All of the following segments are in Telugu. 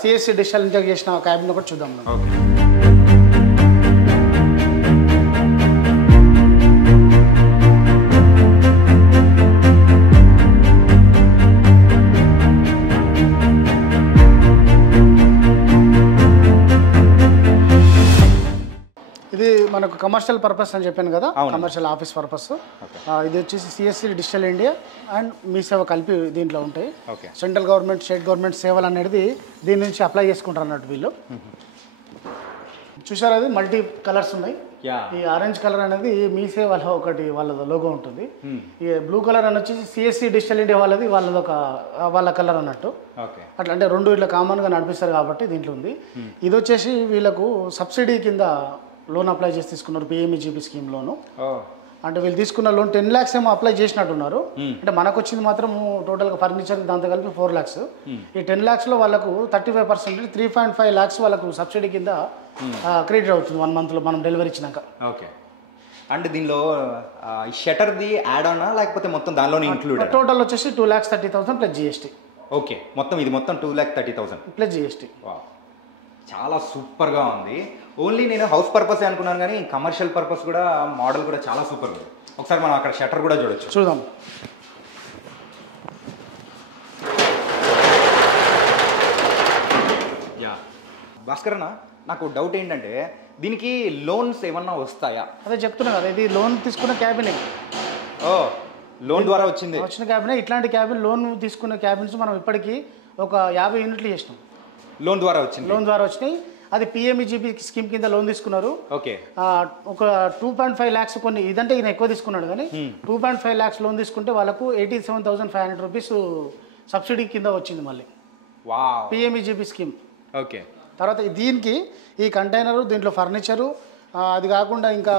సిఎస్సి డిజిటల్ ఇండియా చేసిన క్యాబిన్ ఒకటి చూద్దాం మనం. ఓకే. ఇది మనకు కమర్షియల్ పర్పస్ అని చెప్పాను కదా, కమర్షియల్ ఆఫీస్ పర్పస్. ఇది వచ్చేసి సిఎస్సి డిజిటల్ ఇండియా అండ్ మీ సేవ కలిపి దీంట్లో ఉంటాయి. సెంట్రల్ గవర్నమెంట్, స్టేట్ గవర్నమెంట్ సేవలు అనేది దీని నుంచి అప్లై చేసుకుంటారు అన్నట్టు వీళ్ళు. చూసారు, అది మల్టీ కలర్స్ ఉన్నాయి. ఈ ఆరెంజ్ కలర్ అనేది మీ సేవలో ఒకటి వాళ్ళ లోగో ఉంటుంది. ఈ బ్లూ కలర్ అని వచ్చేసి సిఎస్సి డిజిటల్ ఇండియా వాళ్ళది, వాళ్ళ కలర్ అన్నట్టు. అట్లా అంటే రెండు ఇట్లా కామన్గా నడిపిస్తారు కాబట్టి దీంట్లో ఉంది. ఇది వచ్చేసి వీళ్ళకు సబ్సిడీ కింద లోన్ అప్లై చేసి తీసుకున్నారు, పిఎంఈజీపీ స్కీమ్ లోను. అంటే వీళ్ళు తీసుకున్న లోన్ 10 lakhs ఏమో అప్లై చేసినట్టున్నారు. అంటే మనకు వచ్చింది మాత్రం టోటల్గా ఫర్నిచర్ దాంతో కలిపి 4 lakhs. ఈ 10 lakhsలో వాళ్ళకు 35% 3.5 lakhs వాళ్ళకు సబ్సిడీ కింద క్రెడిట్ అవుతుంది 1 monthలో మనం డెలివరీ ఇచ్చినాక. ఓకే. అంటే దీనిలో షటర్ది యాడ్ ఆనా లేకపోతే మొత్తం దానిలోనే ఇంక్లూడ్? టోటల్ వచ్చేసి 2,30,000 ప్లస్ జిఎస్టీ. ఓకే, మొత్తం ఇది మొత్తం 2,30,000 ప్లస్ జిఎస్టీ. చాలా సూపర్గా ఉంది. ఓన్లీ నేను హౌస్ పర్పస్ అనుకున్నాను కానీ కమర్షియల్ పర్పస్ కూడా మోడల్ కూడా చాలా సూపర్గా ఉంది. ఒకసారి మనం అక్కడ షట్టర్ కూడా చూడొచ్చు. చూద్దాం. యా భాస్కర్ అన్న, నాకు డౌట్ ఏంటంటే దీనికి లోన్స్ ఏమన్నా వస్తాయా? అదే చెప్తున్నా కదా, ఇది లోన్ తీసుకున్న క్యాబినే. లోన్ ద్వారా వచ్చిన క్యాబినే. ఇట్లాంటి క్యాబిన్ లోన్ తీసుకున్న క్యాబిన్స్ మనం ఇప్పటికీ ఒక 50 యూనిట్లు చేసినాం. లోన్ ద్వారా వచ్చినాయి. అది పిఎంఈజీపీ స్కీమ్ కింద లోన్ తీసుకున్నారు. ఓకే. ఒక 2.5 lakhs కొన్ని, ఇదంటే ఈయన ఎక్కువ తీసుకున్నాడు కానీ 2.5 lakhs లోన్ తీసుకుంటే వాళ్ళకు 87,500 rupees సబ్సిడీ కింద వచ్చింది మళ్ళీ. PMEGP scheme. ఓకే. తర్వాత దీనికి ఈ కంటైనరు, దీంట్లో ఫర్నిచరు, అది కాకుండా ఇంకా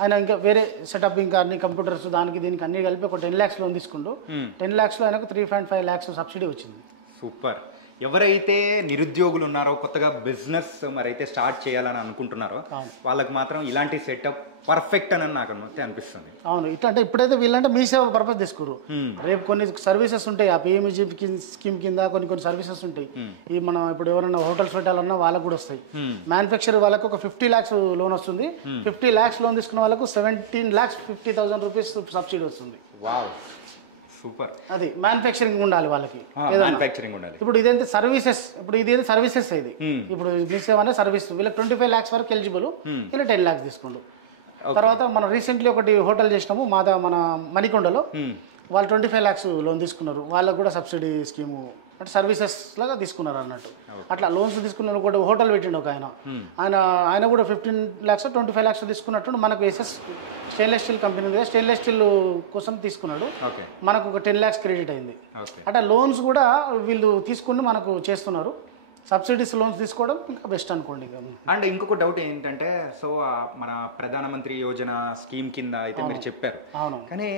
ఆయన ఇంకా వేరే సెటప్, ఇంకా అన్ని కంప్యూటర్స్, దానికి దీనికి అన్ని కలిపి ఒక 10 lakhs లోన్ తీసుకుంటూ 10 lakhsలో ఆయనకు 3.5 lakhs సబ్సిడీ వచ్చింది. సూపర్. ఎవరైతే నిరుద్యోగులు ఉన్నారో, కొత్తగా బిజినెస్ మరైతే స్టార్ట్ చేయాలని అనుకుంటున్నారో వాళ్ళకి మాత్రం ఇలాంటి సెటప్ పర్ఫెక్ట్ అని నాకు అనిపిస్తుంది. అవును. ఇట్లా అంటే ఇప్పుడైతే వీళ్ళంటే మీ సేవ పర్పస్ తీసుకురు. రేపు కొన్ని సర్వీసెస్ ఉంటాయి, ఆ పిఎంఈజీపీ స్కీమ్ కింద కొన్ని సర్వీసెస్ ఉంటాయి. ఈ మనం ఇప్పుడు ఎవరైనా హోటల్స్ పెట్టాలన్నా వాళ్ళకు కూడా వస్తాయి. మ్యానుఫ్యాక్చర్ వాళ్ళకు ఒక 50 lakhs లోన్ వస్తుంది. 50 lakhs లోన్ తీసుకున్న వాళ్ళకు 17,50,000 rupees సబ్సిడీ వస్తుంది. సూపర్. అది మ్యానుఫ్యాక్చరింగ్ ఉండాలి వాళ్ళకి. ఇప్పుడు ఇదేంటి సర్వీసెస్, ఇది సర్వీసెస్. ఇది ఇప్పుడు తీసేవనే సర్వీస్. వీళ్ళకి 25 lakhs వరకు ఎలిజిబుల్, ఇలా 10 lakhs తీసుకోండు. తర్వాత మనం రీసెంట్లీ ఒకటి హోటల్ చేసినాము మన మణికొండలో. వాళ్ళు 25 lakhs లోన్ తీసుకున్నారు. వాళ్ళకు కూడా సబ్సిడీ స్కీము అంటే సర్వీసెస్ లాగా తీసుకున్నారు అన్నట్టు. అట్లా లోన్స్ తీసుకున్న ఒకటి హోటల్ పెట్టిండు ఒక ఆయన కూడా 15 lakhs 25 lakhs తీసుకున్నట్టు. మనకు ఎస్ఎస్ స్టెయిన్లెస్ స్టీల్ కంపెనీ ఉంది, స్టెయిన్లెస్ స్టీల్ కోసం తీసుకున్నాడు. మనకు ఒక 10 lakhs క్రెడిట్ అయింది. అంటే లోన్స్ కూడా వీళ్ళు తీసుకుని మనకు చేస్తున్నారు. సబ్సిడీస్ లోన్స్ తీసుకోవడం ఇంకా బెస్ట్ అనుకోండి. అండ్ ఇంకొక డౌట్ ఏంటంటే, సో మన ప్రధానమంత్రి యోజన స్కీమ్ కింద అయితే మీరు చెప్పారు, కానీ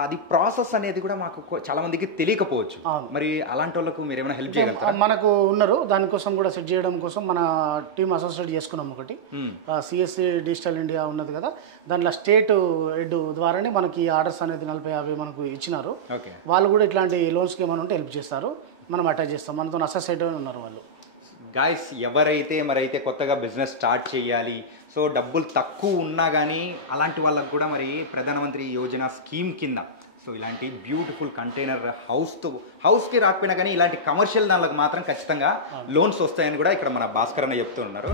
అది ప్రాసెస్ అనేది కూడా మాకు చాలా మందికి తెలియకపోవచ్చు. మరి అలాంటి వాళ్ళకు మీరు ఏమైనా హెల్ప్ చేయగలుగుతారా? మనకు ఉన్నారు, దానికోసం కూడా సెట్ చేయడం కోసం మన టీమ్ అసోసియేట్ చేసుకున్నాం. ఒకటి సిఎస్సి డిజిటల్ ఇండియా ఉన్నది కదా, దాంట్లో స్టేట్ హెడ్ ద్వారానే మనకి ఆర్డర్స్ అనేది 40-50 మనకు ఇచ్చినారు. వాళ్ళు కూడా ఇట్లాంటి లోన్స్కి ఏమైనా ఉంటే హెల్ప్ చేస్తారు, మనం అటాచ్ చేస్తాం. మనతో అసోసియేట్ ఉన్నారు వాళ్ళు. గాయస్, ఎవరైతే మరైతే కొత్తగా బిజినెస్ స్టార్ట్ చేయాలి, సో డబ్బులు తక్కువ ఉన్నా కానీ అలాంటి వాళ్ళకు కూడా మరి ప్రధానమంత్రి యోజన స్కీమ్ కింద సో ఇలాంటి బ్యూటిఫుల్ కంటైనర్ హౌస్కి రాకపోయినా కానీ ఇలాంటి కమర్షియల్ దానికి మాత్రం ఖచ్చితంగా లోన్స్ వస్తాయని కూడా ఇక్కడ మన భాస్కర్ అన్న చెప్తూ ఉన్నారు.